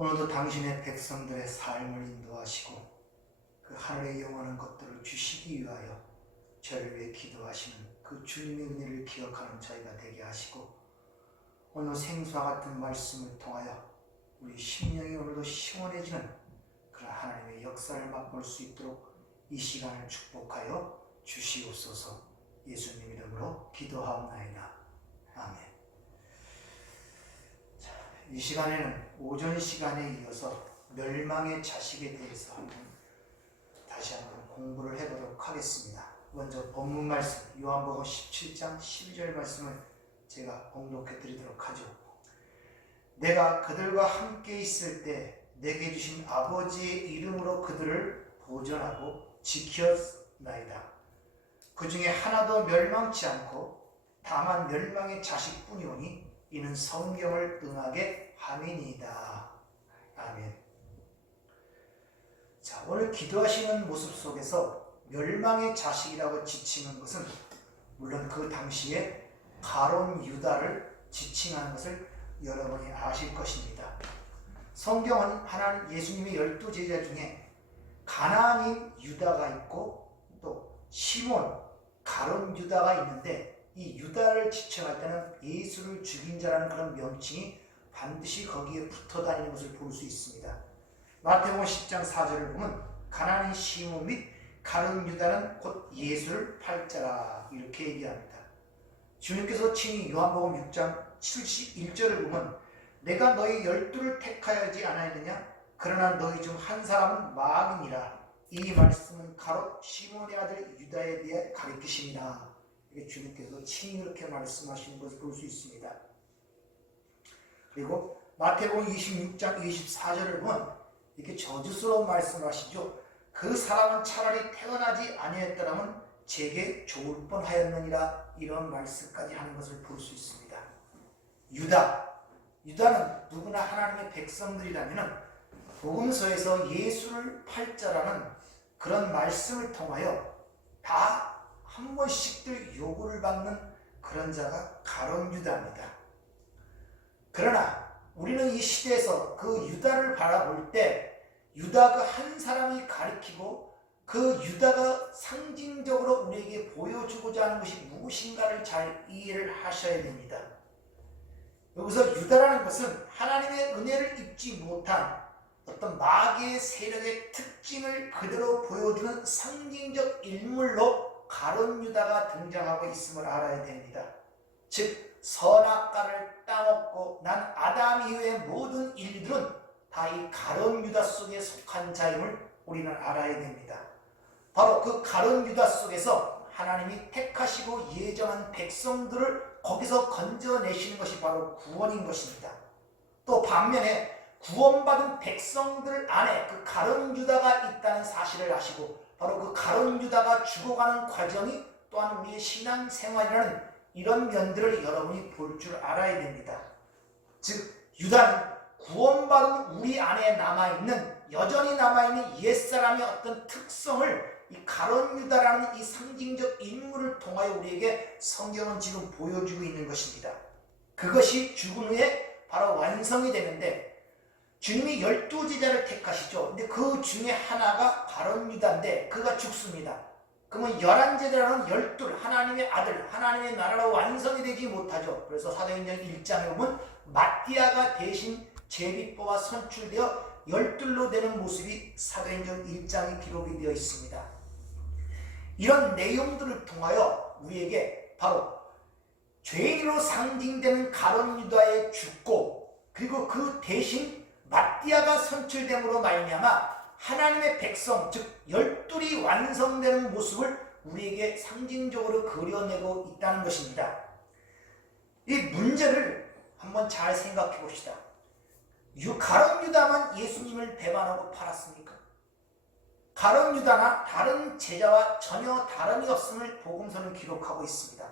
오늘도 당신의 백성들의 삶을 인도하시고 그 하늘에 영원한 것들을 주시기 위하여 저를 위해 기도하시는 그 주님의 은혜를 기억하는 저희가 되게 하시고, 오늘 생수와 같은 말씀을 통하여 우리 심령이 오늘도 시원해지는 그런 하나님의 역사를 맛볼 수 있도록 이 시간을 축복하여 주시옵소서. 예수님 이름으로 기도하옵나이다. 아멘. 자, 이 시간에는 오전 시간에 이어서 멸망의 자식에 대해서 다시 한번 공부를 해보도록 하겠습니다. 먼저 본문 말씀 요한복음 17장 12절 말씀을 제가 봉독해 드리도록 하죠. 내가 그들과 함께 있을 때 내게 주신 아버지의 이름으로 그들을 보존하고 지켰나이다. 그 중에 하나도 멸망치 않고 다만 멸망의 자식뿐이오니 이는 성경을 응하게 함이니이다. 아멘. 자, 오늘 기도하시는 모습 속에서 멸망의 자식이라고 지칭한 것은 물론 그 당시에 가룟 유다를 지칭하는 것을 여러분이 아실 것입니다. 성경은 하나님 예수님의 12제자 중에 가나안인 유다가 있고 또 시몬 가룟 유다가 있는데, 이 유다를 지칭할 때는 예수를 죽인 자라는 그런 명칭이 반드시 거기에 붙어 다니는 것을 볼 수 있습니다. 마태복음 10장 4절을 보면 가나안인 시몬 및 가룟 유다는 곧 예수를 팔 자라 이렇게 얘기합니다. 주님께서 친히 요한복음 6장 71절을 보면 내가 너희 12를 택하여지 않았느냐? 그러나 너희 중 한 사람은 마귀니라. 이 말씀은 가롯 시몬의 아들 유다에 대해 가리키십니다. 이게 주님께서 친히 이렇게 말씀하시는 것을 볼 수 있습니다. 그리고 마태복음 26장 24절을 보면 이렇게 저주스러운 말씀하시죠. 그 사람은 차라리 태어나지 아니했더라면 제게 좋을 뻔하였느니라. 이런 말씀까지 하는 것을 볼 수 있습니다. 유다는 누구나 하나님의 백성들이라면 복음서에서 예수를 팔 자라는 그런 말씀을 통하여 다 한 번씩들 요구를 받는 그런 자가 가룟 유다입니다. 그러나 우리는 이 시대에서 그 유다를 바라볼 때 유다 그 한 사람이 가리키고 그 유다가 상징적으로 우리에게 보여주고자 하는 것이 무엇인가를 잘 이해를 하셔야 됩니다. 여기서 유다라는 것은 하나님의 은혜를 입지 못한 어떤 마귀의 세력의 특징을 그대로 보여주는 상징적 인물로 가룟 유다가 등장하고 있음을 알아야 됩니다. 즉 선악과를 따먹고 난 아담 이후의 모든 일들은 다 이 가룟 유다 속에 속한 자임을 우리는 알아야 됩니다. 바로 그 가룟 유다 속에서 하나님이 택하시고 예정한 백성들을 거기서 건져내시는 것이 바로 구원인 것입니다. 또 반면에 구원받은 백성들 안에 그 가룟 유다가 있다는 사실을 아시고 바로 그 가룟 유다가 죽어가는 과정이 또한 우리의 신앙생활이라는 이런 면들을 여러분이 볼 줄 알아야 됩니다. 즉 유다는 구원받은 우리 안에 여전히 남아있는 옛사람의 어떤 특성을 이 가룟 유다라는 이 상징적 인물을 통하여 우리에게 성경은 지금 보여주고 있는 것입니다. 그것이 죽은 후에 바로 완성이 되는데, 주님이 12제자를 택하시죠. 근데 그 중에 하나가 가룟 유다인데 그가 죽습니다. 그러면 11제자라는 12 하나님의 아들, 하나님의 나라로 완성이 되지 못하죠. 그래서 사도행전 1장에 보면 마띠아가 대신 제비뽑아 선출되어 12로 되는 모습이 사도행전 1장에 기록이 되어 있습니다. 이런 내용들을 통하여 우리에게 바로 죄인으로 상징되는 가룟 유다의 죽고, 그리고 그 대신 마띠아가 선출됨으로 말미암아 하나님의 백성, 즉 12이 완성되는 모습을 우리에게 상징적으로 그려내고 있다는 것입니다. 이 문제를 한번 잘 생각해 봅시다. 가룟 유다만 예수님을 배반하고 팔았습니까? 가룟 유다나 다른 제자와 전혀 다름이 없음을 복음서는 기록하고 있습니다.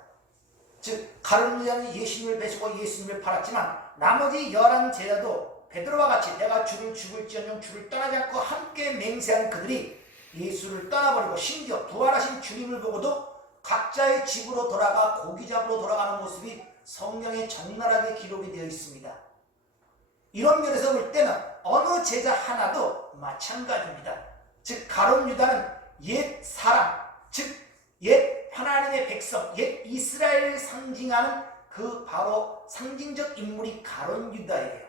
즉 가룟 유다는 예수님을 배수고 예수님을 팔았지만 나머지 11제자도 베드로와 같이 내가 주를 죽을지언정 주를 떠나지 않고 함께 맹세한 그들이 예수를 떠나버리고 심지어 부활하신 주님을 보고도 각자의 집으로 돌아가 고기 잡으러 돌아가는 모습이 성경에 적나라하게 기록이 되어 있습니다. 이런 면에서 볼 때는 어느 제자 하나도 마찬가지입니다. 즉 가룟 유다는 옛 사람, 즉 옛 하나님의 백성, 옛 이스라엘을 상징하는 그 바로 상징적 인물이 가룟 유다예요.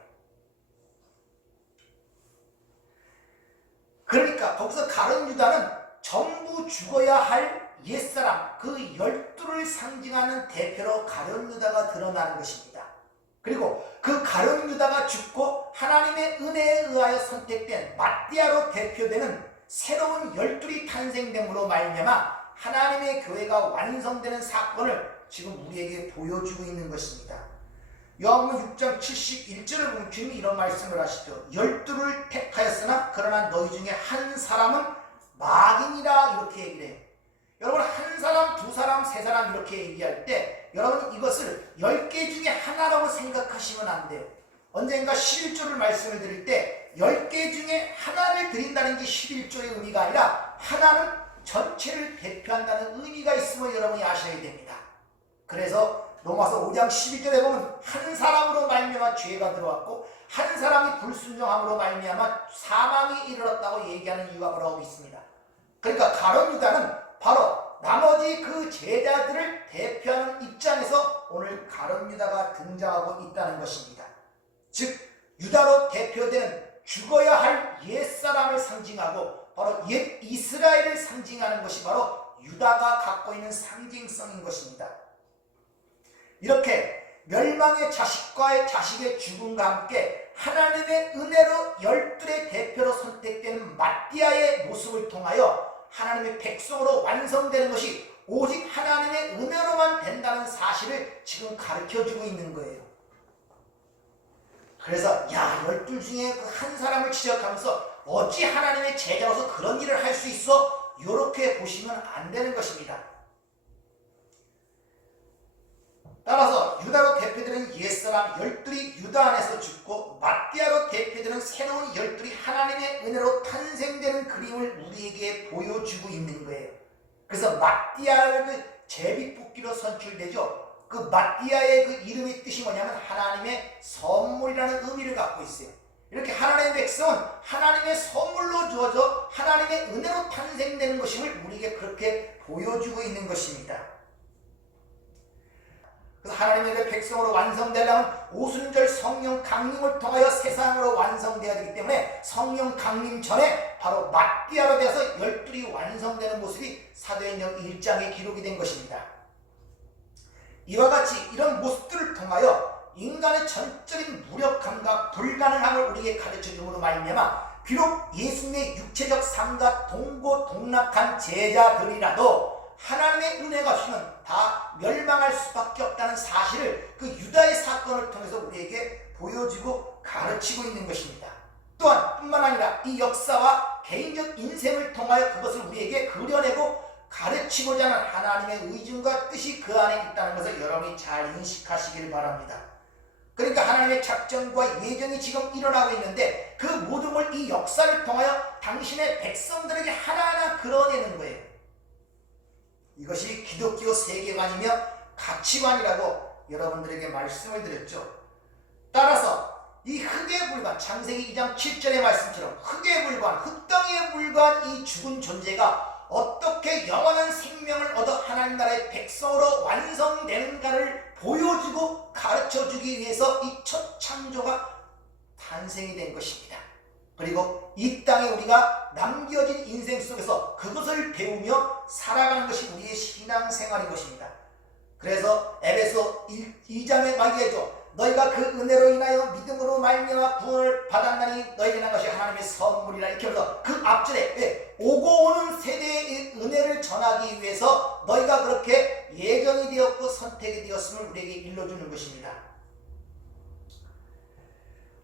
그러니까 거기서 가룟 유다는 전부 죽어야 할 옛사람, 그 12를 상징하는 대표로 가룟 유다가 드러나는 것입니다. 그리고 그 가룟 유다가 죽고 하나님의 은혜에 의하여 선택된 마띠아로 대표되는 새로운 12이 탄생됨으로 말미암아 하나님의 교회가 완성되는 사건을 지금 우리에게 보여주고 있는 것입니다. 요한복음 6장 71절을 보면 주님이 이런 말씀을 하시죠. 12를 택하였으나 그러나 너희 중에 한 사람은 마귀니라 이렇게 얘기를 해요. 여러분 한 사람, 두 사람, 세 사람 이렇게 얘기할 때 여러분 이것을 10개 중에 하나라고 생각하시면 안 돼요. 언젠가 11조를 말씀을 드릴 때 10개 중에 하나를 드린다는 게 11조의 의미가 아니라 하나는 전체를 대표한다는 의미가 있음을 여러분이 아셔야 됩니다. 그래서 로마서 5장 12절에 보면 한 사람으로 말미암아 죄가 들어왔고 한 사람이 불순종함으로 말미암아 사망이 이르렀다고 얘기하는 이유가 바로 있습니다. 그러니까 가룟 유다는 바로 나머지 그 제자들을 대표하는 입장에서 오늘 가룟 유다가 등장하고 있다는 것입니다. 즉 유다로 대표되는 죽어야 할 옛사람을 상징하고 바로 옛 이스라엘을 상징하는 것이 바로 유다가 갖고 있는 상징성인 것입니다. 이렇게 멸망의 자식과의 자식의 죽음과 함께 하나님의 은혜로 12의 대표로 선택되는 마띠아의 모습을 통하여 하나님의 백성으로 완성되는 것이 오직 하나님의 은혜로만 된다는 사실을 지금 가르쳐주고 있는 거예요. 그래서 12 중에 그 한 사람을 지적하면서 어찌 하나님의 제자로서 그런 일을 할 수 있어? 이렇게 보시면 안 되는 것입니다. 따라서 유다로 대표되는 옛사람 12이 유다 안에서 죽고 마띠아로 대표되는 새로운 12이 하나님의 은혜로 탄생되는 그림을 우리에게 보여주고 있는 거예요. 그래서 마띠아를 제비뽑기로 선출되죠. 그 마띠아의 그 이름의 뜻이 뭐냐면 하나님의 선물이라는 의미를 갖고 있어요. 이렇게 하나님의 백성은 하나님의 선물로 주어져 하나님의 은혜로 탄생되는 것임을 우리에게 그렇게 보여주고 있는 것입니다. 그래서 하나님의 백성으로 완성되려면 오순절 성령 강림을 통하여 세상으로 완성되어야 되기 때문에 성령 강림 전에 바로 마띠아로 되어서 12이 완성되는 모습이 사도행전 1장에 기록이 된 것입니다. 이와 같이 이런 모습들을 통하여 인간의 전적인 무력함과 불가능함을 우리에게 가르쳐줌으로 말미암아 비록 예수님의 육체적 삶과 동고동락한 제자들이라도 하나님의 은혜가 없이는 다 멸망할 수밖에 없다는 사실을 그 유다의 사건을 통해서 우리에게 보여주고 가르치고 있는 것입니다. 또한 뿐만 아니라 이 역사와 개인적 인생을 통하여 그것을 우리에게 그려내고 가르치고자 하는 하나님의 의중과 뜻이 그 안에 있다는 것을 여러분이 잘 인식하시길 바랍니다. 그러니까 하나님의 작전과 예정이 지금 일어나고 있는데 그 모든 걸 이 역사를 통하여 당신의 백성들에게 하나하나 그려내는 거예요. 이것이 기독교 세계관이며 가치관이라고 여러분들에게 말씀을 드렸죠. 따라서 이 흙에 불과한 창세기 2장 7절의 말씀처럼 흙에 불과한 흙덩이에 불과한 이 죽은 존재가 어떻게 영원한 생명을 얻어 하나님 나라의 백성으로 완성되는가를 보여주고 가르쳐주기 위해서 이 첫 창조가 탄생이 된 것입니다. 그리고 이 땅에 우리가 남겨진 인생 속에서 그것을 배우며 살아가는 것이 우리의 신앙생활인 것입니다. 그래서 에베소 2장에 말기해줘. 너희가 그 은혜로 인하여 믿음으로 말미암아 구원을 받았나니 너희에게 난 것이 하나님의 선물이라 이렇게 하면서 그 앞절에 오고 오는 세대의 은혜를 전하기 위해서 너희가 그렇게 예정이 되었고 선택이 되었음을 우리에게 일러주는 것입니다.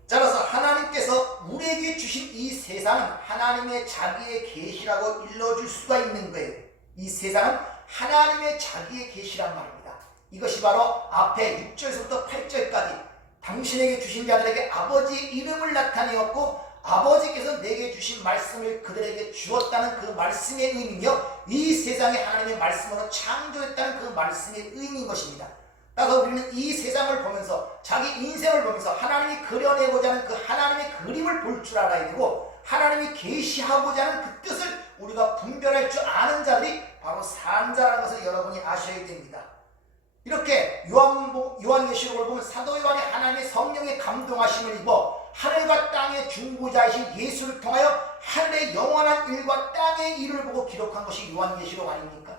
따라서 하나님께서 우리에게 주신 이 세상은 하나님의 자기의 계시라고 일러줄 수가 있는 거예요. 이 세상은 하나님의 자기의 계시란 말입니다. 이것이 바로 앞에 6절에서부터 8절까지 당신에게 주신 자들에게 아버지의 이름을 나타내었고 아버지께서 내게 주신 말씀을 그들에게 주었다는 그 말씀의 의미며 이 세상에 하나님의 말씀으로 창조했다는 그 말씀의 의미인 것입니다. 따라서 우리는 이 세상을 보면서 자기 인생을 보면서 하나님이 그려내고자 하는 그 하나님의 그림을 볼 줄 알아야 되고, 하나님이 계시하고자 하는 그 뜻을 우리가 분별할 줄 아는 자들이 바로 산 자라는 것을 여러분이 아셔야 됩니다. 이렇게 요한계시록을 보면 사도 요한이 하나님의 성령의 감동하심을 입어 하늘과 땅의 중보자이신 예수를 통하여 하늘의 영원한 일과 땅의 일을 보고 기록한 것이 요한계시록 아닙니까?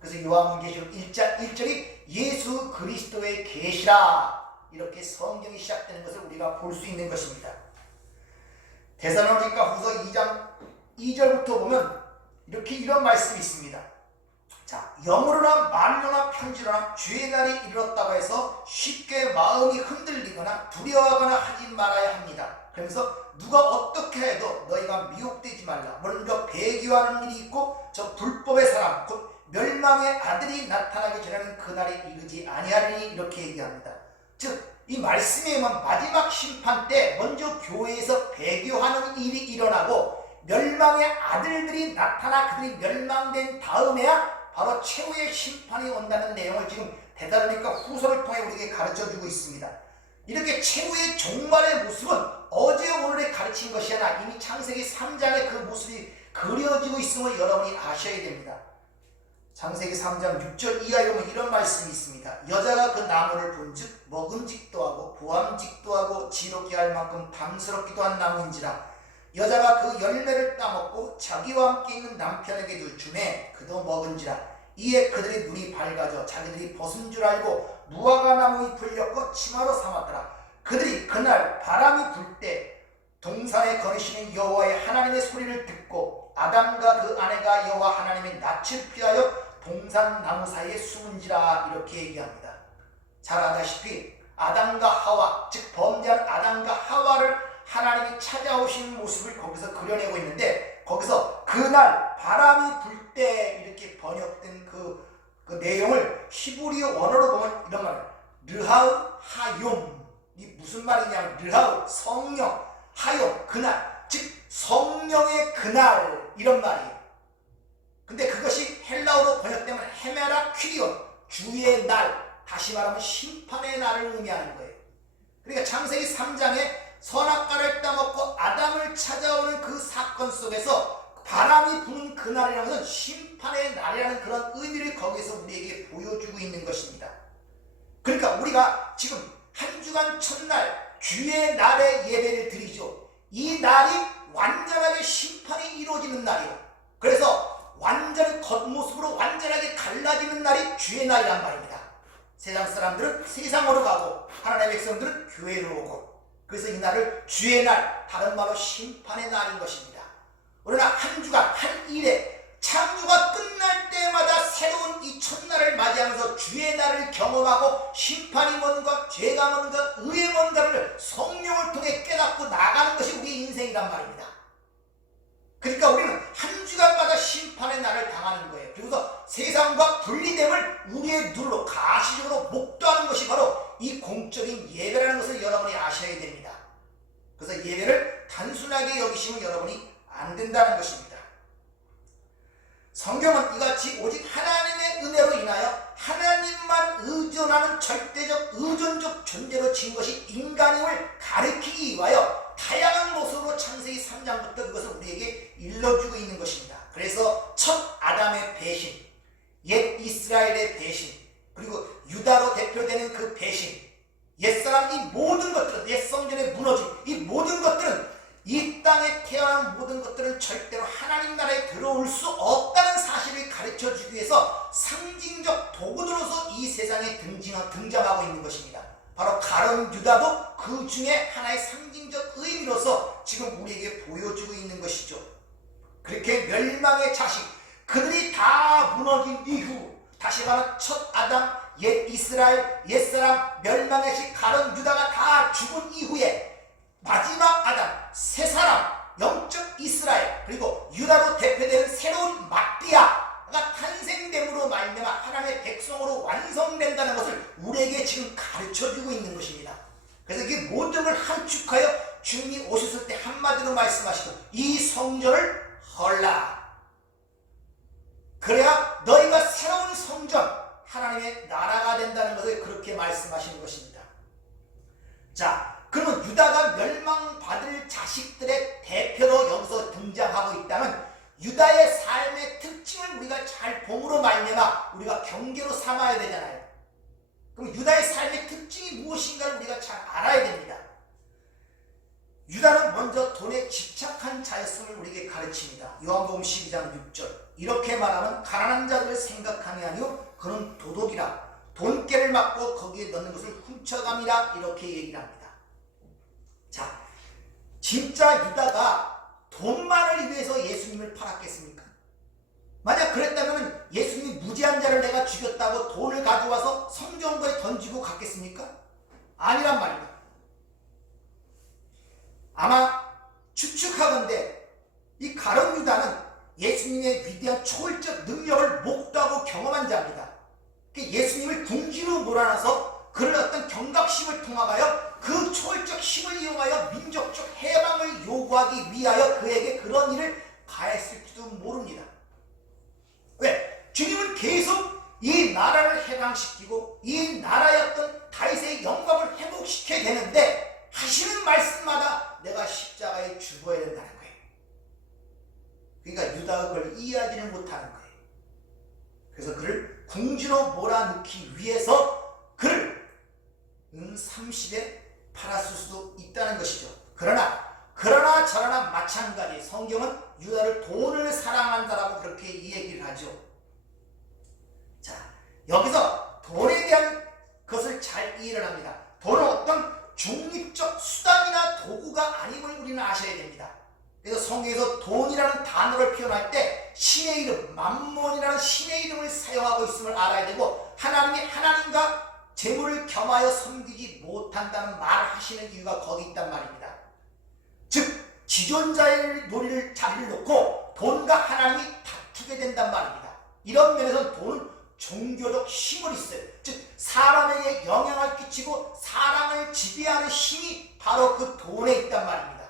그래서 요한계시록 1장 1절이 예수 그리스도의 계시라, 이렇게 성경이 시작되는 것을 우리가 볼 수 있는 것입니다. 데살로니가 후서 2장 2절부터 보면 이런 말씀이 있습니다. 자, 영으로나 말로나 편지로나 주의 날이 이르렀다고 해서 쉽게 마음이 흔들리거나 두려워하거나 하지 말아야 합니다. 그래서 누가 어떻게 해도 너희가 미혹되지 말라. 먼저 배교하는 일이 있고 저 불법의 사람 곧 멸망의 아들이 나타나기 전에는 그날이 이르지 아니하리니, 이렇게 얘기합니다. 즉 이 말씀에 의하면 마지막 심판 때 먼저 교회에서 배교하는 일이 일어나고 멸망의 아들들이 나타나 그들이 멸망된 다음에야 바로 최후의 심판이 온다는 내용을 지금 데살로니가 후서를 통해 우리에게 가르쳐주고 있습니다. 이렇게 최후의 종말의 모습은 어제 오늘에 가르친 것이 아니라 이미 창세기 3장에 그 모습이 그려지고 있음을 여러분이 아셔야 됩니다. 창세기 3장 6절 이하에 보면 이런 말씀이 있습니다. 여자가 그 나무를 본즉 먹음직도 하고 보암직도 하고 지롭게 할 만큼 담스럽기도 한 나무인지라. 여자가 그 열매를 따먹고 자기와 함께 있는 남편에게도 주매 그도 먹은지라. 이에 그들의 눈이 밝아져 자기들이 벗은 줄 알고 무화과 나무 잎을 엮어 치마로 삼았더라. 그들이 그날 바람이 불 때 동산에 거니시는 여호와의 하나님의 소리를 듣고 아담과 그 아내가 여호와 하나님의 낯을 피하여 동산 나무 사이에 숨은지라, 이렇게 얘기합니다. 잘 아다시피 아담과 하와, 즉 범죄한 아담과 하와를 하나님이 찾아오신 모습을 거기서 그려내고 있는데, 거기서 그날 바람이 불 때 이렇게 번역된 그 내용을 히브리어 원어로 보면 이런 말이에요. 르하우 하욤. 이 무슨 말이냐면 르하우 성령, 하욤 그날, 즉 성령의 그날, 이런 말이에요. 근데 그것이 헬라어로 번역되면 헤메라 퀴리온, 주의 날, 다시 말하면 심판의 날을 의미하는 거예요. 그러니까 창세기 3장에 선악과를 따먹고 아담을 찾아오는 그 사건 속에서 바람이 부는 그날이라는 것은 심판의 날이라는 그런 의미를 거기에서 우리에게 보여주고 있는 것입니다. 그러니까 우리가 지금 한 주간 첫날 주의 날에 예배를 드리죠. 이 날이 완전하게 심판이 이루어지는 날이에요. 그래서 완전 겉모습으로 완전하게 갈라지는 날이 주의 날이란 말입니다. 세상 사람들은 세상으로 가고 하나님의 백성들은 교회로 오고, 그래서 이 날을 주의 날, 다른 말로 심판의 날인 것입니다. 그러나 한 주간 한 일에 창조가 끝날 때마다 새로운 이 첫날을 맞이하면서 주의 날을 경험하고 심판이 뭔가, 죄가 뭔가, 의의 뭔가를 성령을 통해 깨닫고 나가는 것이 우리의 인생이란 말입니다. 그러니까 우리는 한 주간마다 심판의 날을 당하는 거예요. 그래서 세상과 분리됨을 우리의 눈으로 가시적으로 목도하는 것이 바로 이 공적인 예배라는 것을 여러분이 아셔야 됩니다. 그래서 예배를 단순하게 여기시면 여러분이 안 된다는 것입니다. 성경은 이같이 오직 하나님의 은혜로 인하여 하나님만 의존하는 절대적 의존적 존재로 지은 것이 인간임을 가리키기 위하여 다양한 모습으로 창세기 3장부터 그것을 우리에게 일러주고 있는 것입니다. 그래서 첫 아담의 배신, 옛 이스라엘의 배신, 그리고 유다로 대표되는 그 배신, 옛사람, 이 모든 것들은, 옛 성전에 무너진 이 모든 것들은, 이 땅에 태어난 모든 것들은 절대로 하나님 나라에 들어올 수 없다는 사실을 가르쳐주기 위해서 상징적 도구들로서 이 세상에 등장하고 있는 것입니다. 바로 가룟 유다도 그 중에 하나의 상징적 의미로서 지금 우리에게 보여주고 있는 것이죠. 그렇게 멸망의 자식, 그들이 다 무너진 이후, 다시 말하면 첫 아담, 옛 이스라엘, 옛사람, 멸망의 자식 가룟 유다가 다 죽은 이후에 마지막 아담, 새 사람, 영적 이스라엘, 그리고 유다로 대표되는 새로운 마띠아가 탄생됨으로 말미암아 하나님의 백성으로 완성된다는 것을 우리에게 지금 가르쳐주고 있는 것입니다. 그래서 이게 모든 걸 함축하여 주님이 오셨을 때 한마디로 말씀하시고, 이 성전을 헐라. 그래야 너희가 새로운 성전, 하나님의 나라가 된다는 것을 그렇게 말씀하시는 것입니다. 자, 그러면 유다가 멸망받을 자식들의 대표로 여기서 등장하고 있다면 유다의 삶의 특징을 우리가 잘 봄으로 말미암아 우리가 경계로 삼아야 되잖아요. 그럼 유다의 삶의 특징이 무엇인가를 우리가 잘 알아야 됩니다. 유다는 먼저 돈에 집착한 자였음을 우리에게 가르칩니다. 요한복음 12장 6절 이렇게 말하면 가난한 자들을 생각함이 아니요 그는 도둑이라 돈깨를 맞고 거기에 넣는 것을 훔쳐감이라 이렇게 얘기를 합니다. 자, 진짜 유다가 돈만을 위해서 예수님을 팔았겠습니까? 만약 그랬다면 예수님이 무지한 자를 내가 죽였다고 돈을 가져와서 성전거에 던지고 갔겠습니까? 아니란 말입니다. 아마 추측하건대 이 가룟 유다는 예수님의 위대한 초월적 능력을 목도하고 경험한 자입니다. 예수님을 궁지로 몰아넣어서 그를 어떤 경각심을 통하여 그 초월적 힘을 이용하여 민족적 해방을 요구하기 위하여 그에게 그런 일을 가했을지도 모릅니다. 왜? 주님은 계속 이 나라를 해방시키고 이 나라의 어떤 다윗의 영광을 회복시켜야 되는데 하시는 말씀마다 내가 십자가에 죽어야 된다는 거예요. 그러니까 유다가 그걸 이해하지는 못하는 거예요. 그래서 그를 궁지로 몰아넣기 위해서 그를 30에 팔았을 수도 있다는 것이죠. 그러나 저러나 마찬가지 성경은 유다를 돈을 사랑한다라고 그렇게 얘기를 하죠. 자, 여기서 돈에 대한 것을 잘 이해를 합니다. 돈은 어떤 중립적 수단이나 도구가 아님을 우리는 아셔야 됩니다. 그래서 성경에서 돈이라는 단어를 표현할 때 신의 이름, 맘몬이라는 신의 이름을 사용하고 있음을 알아야 되고 하나님이 하나님과 재물을 겸하여 섬기지 못한다는 말을 하시는 이유가 거기 있단 말입니다. 즉 지존자의 논리를 자리를 놓고 돈과 하나님이 다투게 된단 말입니다. 이런 면에서는 돈은 종교적 힘을 있어요. 즉 사람에게 영향을 끼치고 사람을 지배하는 힘이 바로 그 돈에 있단 말입니다.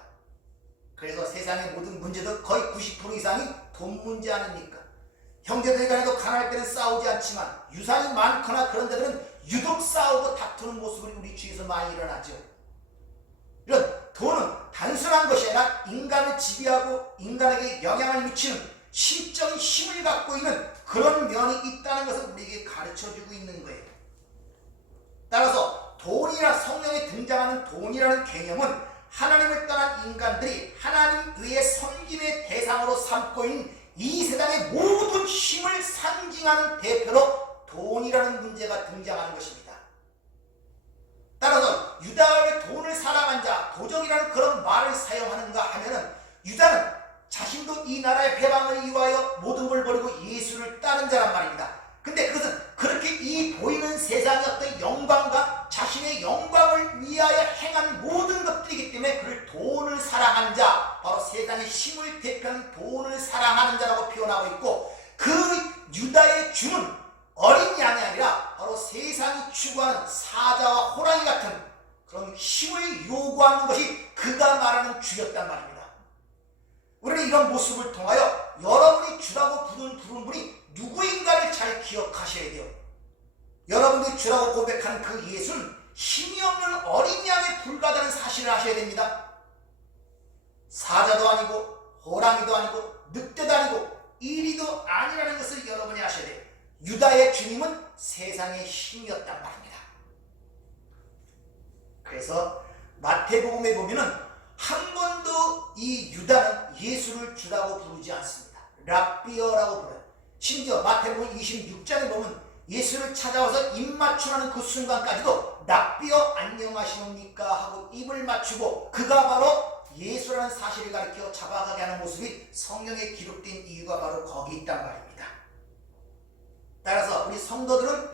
그래서 세상의 모든 문제도 거의 90% 이상이 돈 문제 아닙니까? 형제들 간에도 가난할 때는 싸우지 않지만 유산이 많거나 그런 데들은 유독 싸우고 다투는 모습이 우리 주위에서 많이 일어나죠. 이런 돈은 단순한 것이 아니라 인간을 지배하고 인간에게 영향을 미치는 신적인 힘을 갖고 있는 그런 면이 있다는 것을 우리에게 가르쳐주고 있는 거예요. 따라서 돈이나 성경에 등장하는 돈이라는 개념은 하나님을 떠난 인간들이 하나님 외에 섬김의 대상으로 삼고 있는 이 세상의 모든 힘을 상징하는 대표로 돈이라는 문제가 등장하는 것입니다. 따라서 유다가 왜 돈을 사랑한 자, 도적이라는 그런 말을 사용하는가 하면은 유다는 자신도 이 나라의 회방을 위하여 모든 걸 버리고 예수를 따른 자란 말입니다. 근데 그것은 그렇게 이 보이는 세상의 어떤 영광과 자신의 영광을 위하여 행한 모든 것들이기 때문에 그를 돈을 사랑하는 자, 바로 세상의 힘을 대표하는 돈을 사랑하는 자라고 표현하고 있고 그 유다의 주는 어린 양이 아니라 바로 세상이 추구하는 사자와 호랑이 같은 그런 힘을 요구하는 것이 그가 말하는 주였단 말입니다. 우리는 이런 모습을 통하여 여러분이 주라고 부르는 분이 누구인가를 잘 기억하셔야 돼요. 여러분이 주라고 고백하는 그 예수는 힘이 없는 어린 양에 불과하다는 사실을 아셔야 됩니다. 사자도 아니고 호랑이도 아니고 늑대도 아니고 이리도 아니라는 것을 여러분이 아셔야 돼요. 유다의 주님은 세상의 힘이었단 말입니다. 그래서 마태복음에 보면은 한 번도 이 유다는 예수를 주라고 부르지 않습니다. 랍비어라고 불러요. 심지어 마태복음 26장에 보면 예수를 찾아와서 입 맞추라는 그 순간까지도 랍비어 안녕하십니까 하고 입을 맞추고 그가 바로 예수라는 사실을 가리켜 잡아가게 하는 모습이 성경에 기록된 이유가 바로 거기 있단 말입니다. 따라서 우리 성도들은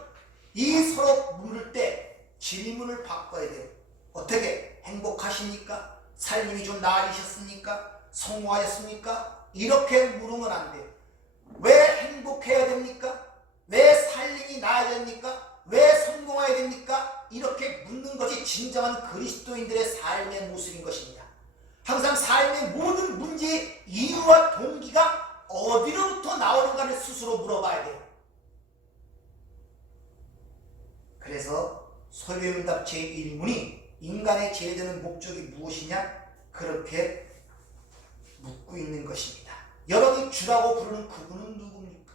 이 서로 물을 때 질문을 바꿔야 돼요. 어떻게? 행복하십니까? 삶이 좀 나아지셨습니까? 성공하셨습니까? 이렇게 물으면 안 돼요. 왜 행복해야 됩니까? 왜 살림이 나아야 됩니까? 왜 성공해야 됩니까? 이렇게 묻는 것이 진정한 그리스도인들의 삶의 모습인 것입니다. 항상 삶의 모든 문제의 이유와 동기가 어디로부터 나오는가를 스스로 물어봐야 돼요. 그래서 소요문답 제1문이 인간의 제되는 목적이 무엇이냐? 그렇게 묻고 있는 것입니다. 여러분이 주라고 부르는 그분은 누굽니까?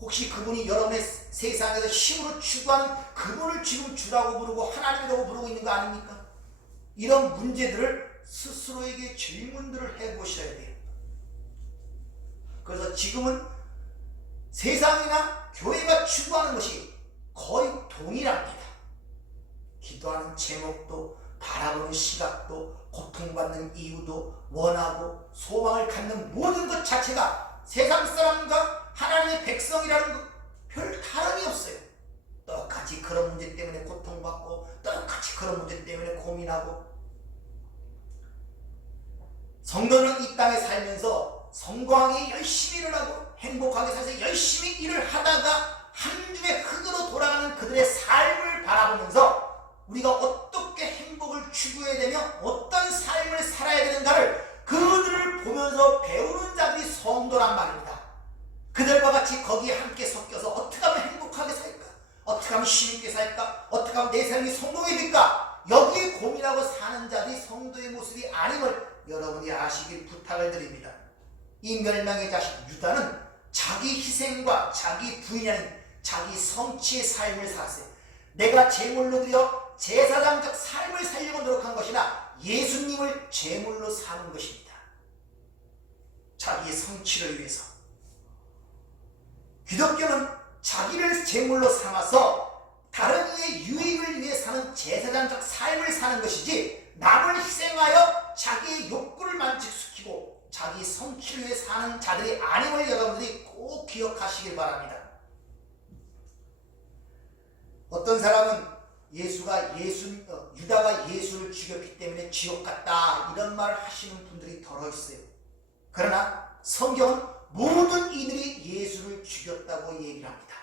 혹시 그분이 여러분의 세상에서 힘으로 추구하는 그분을 지금 주라고 부르고 하나님이라고 부르고 있는 거 아닙니까? 이런 문제들을 스스로에게 질문들을 해보셔야 돼요. 그래서 지금은 세상이나 교회가 추구하는 것이 거의 동일합니다. 기도하는 제목도, 바라보는 시각도, 고통받는 이유도, 원하고 소망을 갖는 모든 것 자체가 세상 사람과 하나님의 백성이라는 것 별 다름이 없어요. 똑같이 그런 문제 때문에 고통받고, 똑같이 그런 문제 때문에 고민하고. 성도는 이 땅에 살면서 성공하게 열심히 일을 하고 행복하게 살면서 열심히 일을 하다가 한 줌의 흙으로 돌아가는 그들의 삶을 바라보면서 우리가 어떻게 행복을 추구해야 되며 어떤 삶을 살아야 되는가를 그들을 보면서 배우는 자들이 성도란 말입니다. 그들과 같이 거기에 함께 섞여서 어떻게 하면 행복하게 살까? 어떻게 하면 힘있게 살까? 어떻게 하면 내 삶이 성공이 될까? 여기에 고민하고 사는 자들이 성도의 모습이 아님을 여러분이 아시길 부탁을 드립니다. 이 멸망의 자식 유다는 자기 희생과 자기 부인하는 자기 성취의 삶을 살았어요. 내가 제물로 드려 제사장적 삶을 살려고 노력한 것이나 예수님을 제물로 사는 것입니다. 자기의 성취를 위해서. 기독교는 자기를 제물로 삼아서 다른 이의 유익을 위해 사는 제사장적 삶을 사는 것이지 남을 희생하여 자기의 욕구를 만족시키고 자기 성취를 위해 사는 자들이 아님을 여러분들이 꼭 기억하시길 바랍니다. 어떤 사람은 유다가 예수를 죽였기 때문에 지옥 갔다 이런 말을 하시는 분들이 덜어 있어요. 그러나 성경은 모든 이들이 예수를 죽였다고 얘기를 합니다.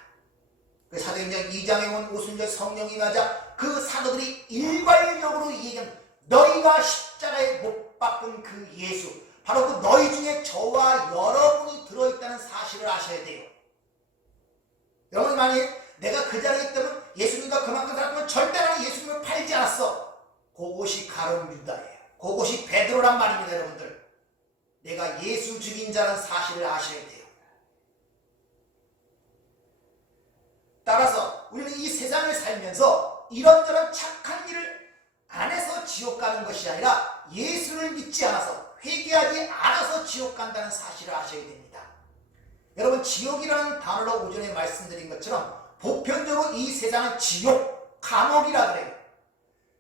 그 사도행전 2장에 온 오순절 성령이 맞아 그 사도들이 일괄적으로 얘기한 너희가 십자가에 못 박은 그 예수, 바로 그 너희 중에 저와 여러분이 들어있다는 사실을 아셔야 돼요. 여러분, 만약 내가 그 자리에 있다면 예수님과 그만큼 살았다면 절대 나는 예수님을 팔지 않았어. 그것이 가룟 유다예요. 그것이 베드로란 말입니다. 여러분들, 내가 예수 죽인 자는 사실을 아셔야 돼요. 따라서 우리는 이 세상을 살면서 이런저런 착한 일을 안 해서 지옥 가는 것이 아니라 예수를 믿지 않아서, 회개하지 않아서 지옥 간다는 사실을 아셔야 됩니다. 여러분, 지옥이라는 단어로 오전에 말씀드린 것처럼 보편적으로 이 세상은 지옥, 감옥이라 그래요.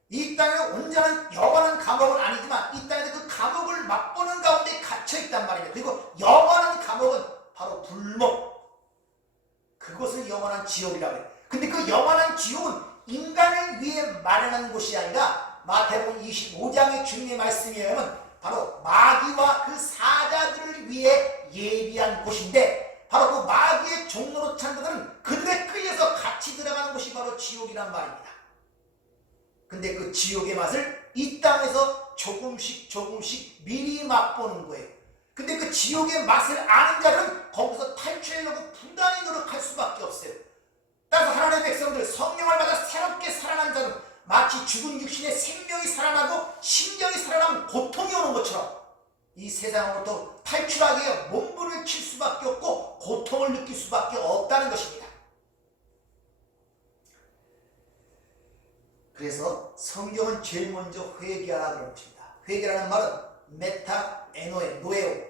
이 땅에 온전한 영원한 감옥은 아니지만 이 땅에서 그 감옥을 맛보는 가운데 갇혀있단 말입니다. 그리고 영원한 감옥은 바로 불목, 그것을 영원한 지옥이라고 해요. 근데 그 영원한 지옥은 인간을 위해 마련한 곳이 아니라 마태복음 25장의 주님의 말씀에 의하면 바로 마귀와 그 사자들을 위해 예비한 곳인데, 바로 그 마귀의 종로로 찬 자들은 그들에 끌려서 같이 들어가는 곳이 바로 지옥이란 말입니다. 근데 그 지옥의 맛을 이 땅에서 조금씩 미리 맛보는 거예요. 근데 그 지옥의 맛을 아는 자는 거기서 탈출하려고 부단히 노력할 수밖에 없어요. 따라서 하나님의 백성들, 성령을 받아 새롭게 살아난 자는 마치 죽은 육신의 생명이 살아나고 심령이 살아나면 고통이 오는 것처럼 이 세상으로부터 탈출하기 위해 몸부림을 칠 수밖에 없고 고통을 느낄 수밖에 없다는 것입니다. 그래서 성경은 제일 먼저 회개하라 그런 것입니다. 회개라는 말은 메타, 에노에, 노에오,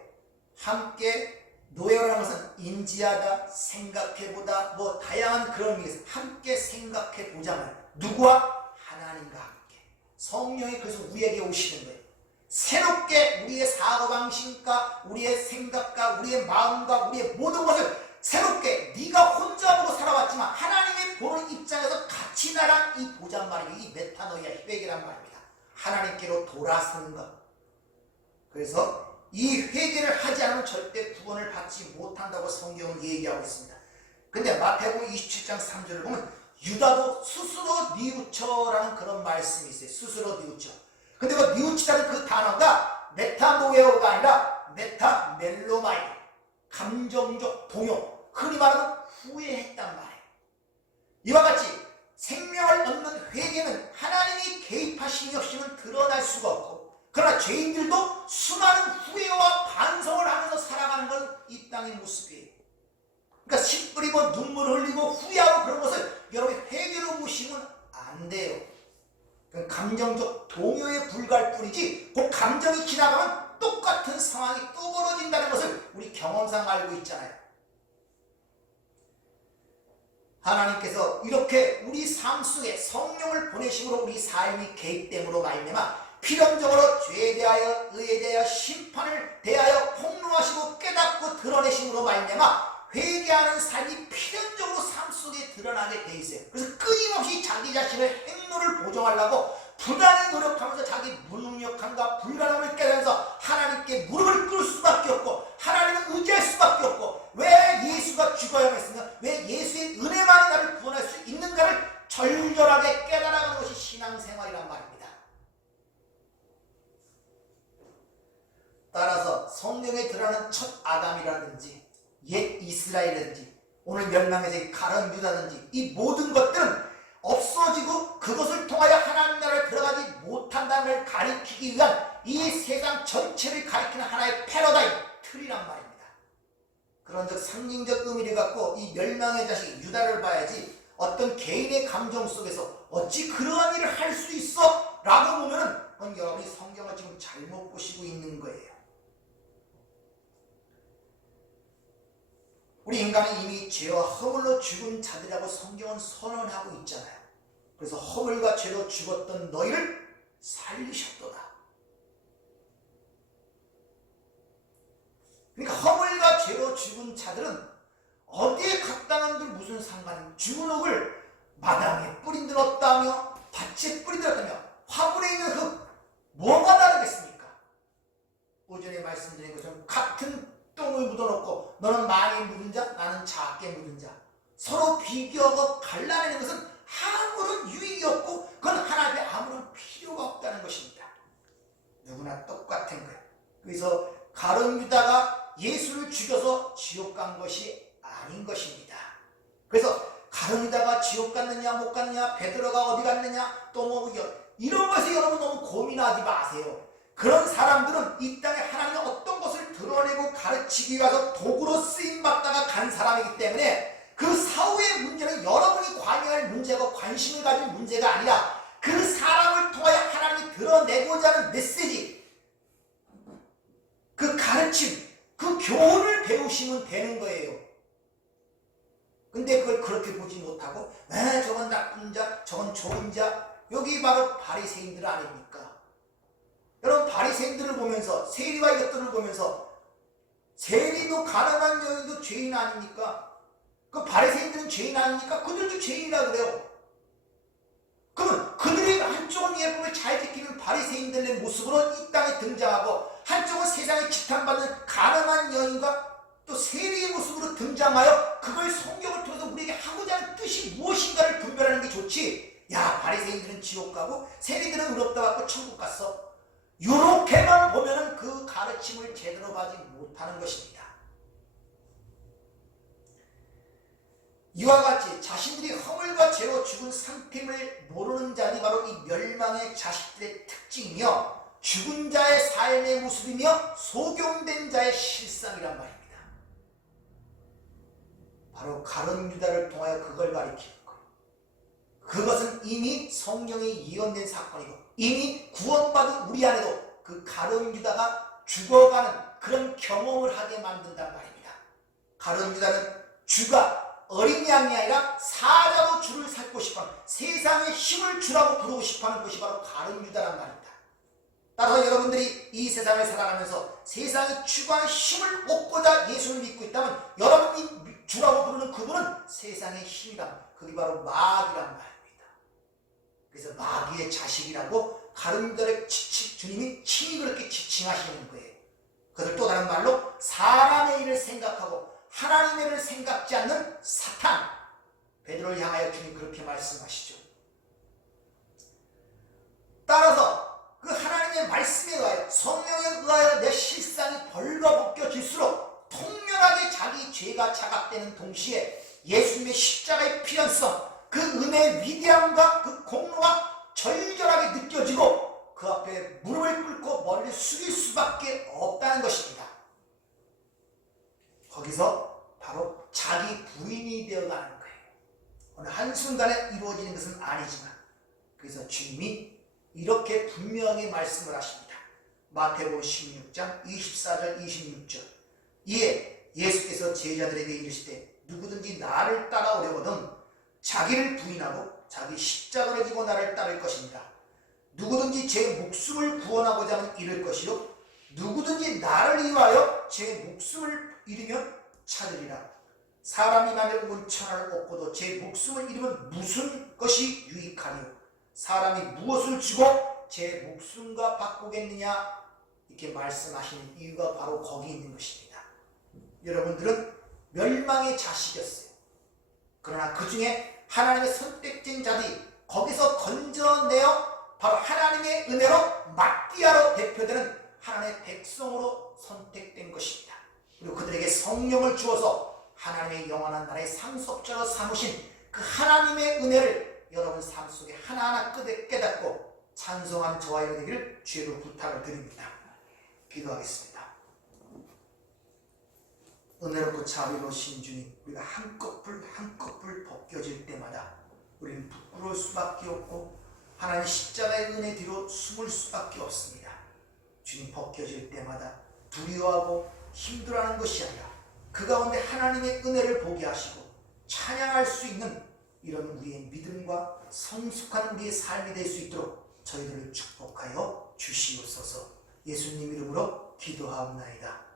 함께, 노에오라는 것은 인지하다, 생각해보다, 뭐 다양한 그런 의미에서 함께 생각해보자면 누구와? 하나님과 함께. 성령이 그래서 우리에게 오시는 거예요. 새롭게 우리의 사고방식과 우리의 생각과 우리의 마음과 우리의 모든 것을 새롭게, 네가 혼자 보고 살아왔지만 하나님이 보는 입장에서 같이 나랑 이 보잔 말이에요. 이 메타노이아, 회개란 말입니다. 하나님께로 돌아서는 것. 그래서 이 회개를 하지 않으면 절대 구원을 받지 못한다고 성경은 얘기하고 있습니다. 근데 마태복음 27장 3절을 보면 유다도 스스로 뉘우쳐라는 그런 말씀이 있어요. 스스로 뉘우쳐. 근데 그 뉘우치다는 그 단어가 메타노에오가 아니라 메타멜로마이, 감정적 동요, 흔히 말하는 후회했단 말이에요. 이와 같이 수가 없고, 그러나 죄인들도 수많은 후회와 반성을 하면서 살아가는 건 이 땅의 모습이에요. 그러니까 씨 뿌리고 눈물 흘리고 후회하고 그런 것을 여러분이 회개로 보시면 안 돼요. 그건 감정적 동요에 불과할 뿐이지, 그 감정이 지나가면 똑같은 상황이 또 벌어진다는 것을 우리 경험상 알고 있잖아요. 하나님께서 이렇게 우리 삶 속에 성령을 보내심으로 우리 삶이 개입됨으로 말미암아 필연적으로 죄에 대하여 의에 대하여 심판을 대하여 폭로하시고 깨닫고 드러내심으로 말미암아 회개하는 삶이 필연적으로 삶 속에 드러나게 돼 있어요. 그래서 끊임없이 자기 자신의 행로를 보정하려고 부단히 노력하면서 자기 무능력함과 불가능을 깨달으면서 하나님께 무릎을 꿇을 수밖에 없고 하나님을 의지할 수밖에 없고, 왜 예수가 죽어야만 했으며 왜 예수의 은혜만이 나를 구원할 수 있는가를 절절하게 깨달아가는 것이 신앙생활이란 말입니다. 따라서 성령에 드러나는 첫 아담이라든지 옛 이스라엘이라든지 오늘 멸망에서의 가룟 유다든지 이 모든 것들은 없어지고 그것을 통하여 하나님 나라에 들어가지 못한다는 걸 가리키기 위한 이 세상 전체를 가리키는 하나의 패러다임 틀이란 말입니다. 그런즉 상징적 의미를 갖고 이 멸망의 자식 유다를 봐야지 어떤 개인의 감정 속에서 어찌 그러한 일을 할 수 있어? 라고 보면은 그건 여러분이 성경을 지금 잘못 보시고 있는 거예요. 우리 인간은 이미 죄와 허물로 죽은 자들이라고 성경은 선언하고 있잖아요. 그래서 허물과 죄로 죽었던 너희를 살리셨도다. 그러니까 허물과 죄로 죽은 자들은 어디에 갔다 한들 무슨 상관이, 죽은 흙을 마당에 뿌린들 없다며 밭에 뿌린들 없다며 화분에 있는 흙 뭐가 다르겠습니까? 오전에 말씀드린 것처럼 같은 똥을 묻어놓고 너는 많이 묻은 자, 나는 작게 묻은 자, 서로 비교하고 갈라내는 것은 아무런 유익이 없고 그건 하나님의 아무런 필요가 없다는 것입니다. 누구나 똑같은 거예요. 그래서 가룟 유다가 예수를 죽여서 지옥 간 것이 아닌 것입니다. 그래서 가룟 유다가 지옥 갔느냐 못 갔느냐, 베드로가 어디 갔느냐, 또 뭐 이런 것에 여러분 너무 고민하지 마세요. 그런 사람들은 이 땅에 하나님의 어떤 것을 드러내고 가르치기 위해서 도구로 쓰임받다가 간 사람이기 때문에 그 사후의 문제는 여러분이 관여할 문제고 관심을 가질 문제가 아니라 그 사람을 통하여 하나님이 드러내고자 하는 메시지, 그 가르침, 그 교훈을 배우시면 되는 거예요. 근데 그걸 그렇게 보지 못하고 저건 나쁜 자, 저건 좋은 자, 여기 바로 바리새인들 아닙니까? 여러분 바리새인들을 보면서, 세리와 이것들을 보면서, 세리도 가늠한 여인도 죄인 아닙니까? 그 바리새인들은 죄인 아닙니까? 그들도 죄인이라 그래요. 그러면 그들이 한쪽은 예법을 잘 지키는 바리새인들의 모습으로 이 땅에 등장하고 한쪽은 세상에 지탄받는 가늠한 여인과 또 세리의 모습으로 등장하여 그걸 성경을 통해서 우리에게 하고자 하는 뜻이 무엇인가를 분별하는 게 좋지, 야 바리새인들은 지옥 가고 세리들은 의롭다 받고 천국 갔어, 이렇게만 보면은 그 가르침을 제대로 받지 못하는 것입니다. 이와 같이 자신들이 허물과 죄로 죽은 상태임을 모르는 자들이 바로 이 멸망의 자식들의 특징이며 죽은 자의 삶의 모습이며 소경된 자의 실상이란 말입니다. 바로 가룟 유다를 통하여 그걸 가리키는 거예요. 그것은 이미 성경에 예언된 사건이고 이미 구원받은 우리 안에도 그 가룟 유다가 죽어가는 그런 경험을 하게 만든단 말입니다. 가룟 유다는 주가 어린 양이 아니라 사자로 주를 살고 싶어하는, 세상에 힘을 주라고 부르고 싶어하는 것이 바로 가룟 유다란 말입니다. 따라서 여러분들이 이 세상을 살아가면서 세상이 추구하는 힘을 얻고자 예수를 믿고 있다면 여러분이 주라고 부르는 그분은 세상의 힘이란, 그게 바로 마귀란 말입니다. 그래서 마귀의 자식이라고 가룟 유다를 주님이 친히 그렇게 지칭하시는 거예요. 그것을 또 다른 말로 사람의 일을 생각하고 하나님의 일을 생각지 않는 사탄, 베드로를 향하여 주님 그렇게 말씀하시죠. 따라서 그 하나님의 말씀에 의하여, 성령에 의하여 내 실상이 벌거벗겨질수록 통렬하게 자기 죄가 자각되는 동시에 예수님의 십자가의 필연성, 그 은혜의 위대함과 그 공로가 절절하게 느껴지고 그 앞에 무릎을 꿇고 머리를 숙일 수밖에 없다는 것입니다. 거기서 바로 자기 부인이 되어가는 거예요. 어느 한순간에 이루어지는 것은 아니지만, 그래서 주님이 이렇게 분명히 말씀을 하십니다. 마태복음 16장 24절 26절. 이에 예수께서 제자들에게 이르시되 누구든지 나를 따라오려거든 자기를 부인하고 자기 십자가를 지고 나를 따를 것입니다. 누구든지 제 목숨을 구원하고자 하면 잃을 것이요 누구든지 나를 위하여 제 목숨을 잃으면 찾으리라. 사람이 만일 온 천하를 얻고도 제 목숨을 잃으면 무슨 것이 유익하리요? 사람이 무엇을 주고 제 목숨과 바꾸겠느냐? 이렇게 말씀하시는 이유가 바로 거기 있는 것입니다. 여러분들은 멸망의 자식이었어요. 그러나 그 중에 하나님의 선택된 자들이 거기서 건져내어 바로 하나님의 은혜로 마띠아로 대표되는 하나님의 백성으로 선택된 것입니다. 그리고 그들에게 성령을 주어서 하나님의 영원한 나라의 상속자로 삼으신 그 하나님의 은혜를 여러분 삶 속에 하나하나 깨닫고 찬송하는 저와 여러분 되기를 주의로 부탁을 드립니다. 기도하겠습니다. 은혜롭고 자비로우신 주님, 우리가 한꺼풀 한꺼풀 벗겨질 때마다 우리는 부끄러울 수밖에 없고 하나님의 십자가의 은혜 뒤로 숨을 수밖에 없습니다. 주님, 벗겨질 때마다 두려워하고 힘들어하는 것이 아니라 그 가운데 하나님의 은혜를 보게 하시고 찬양할 수 있는 이런 우리의 믿음과 성숙한 우리의 삶이 될 수 있도록 저희들을 축복하여 주시옵소서. 예수님 이름으로 기도하옵나이다.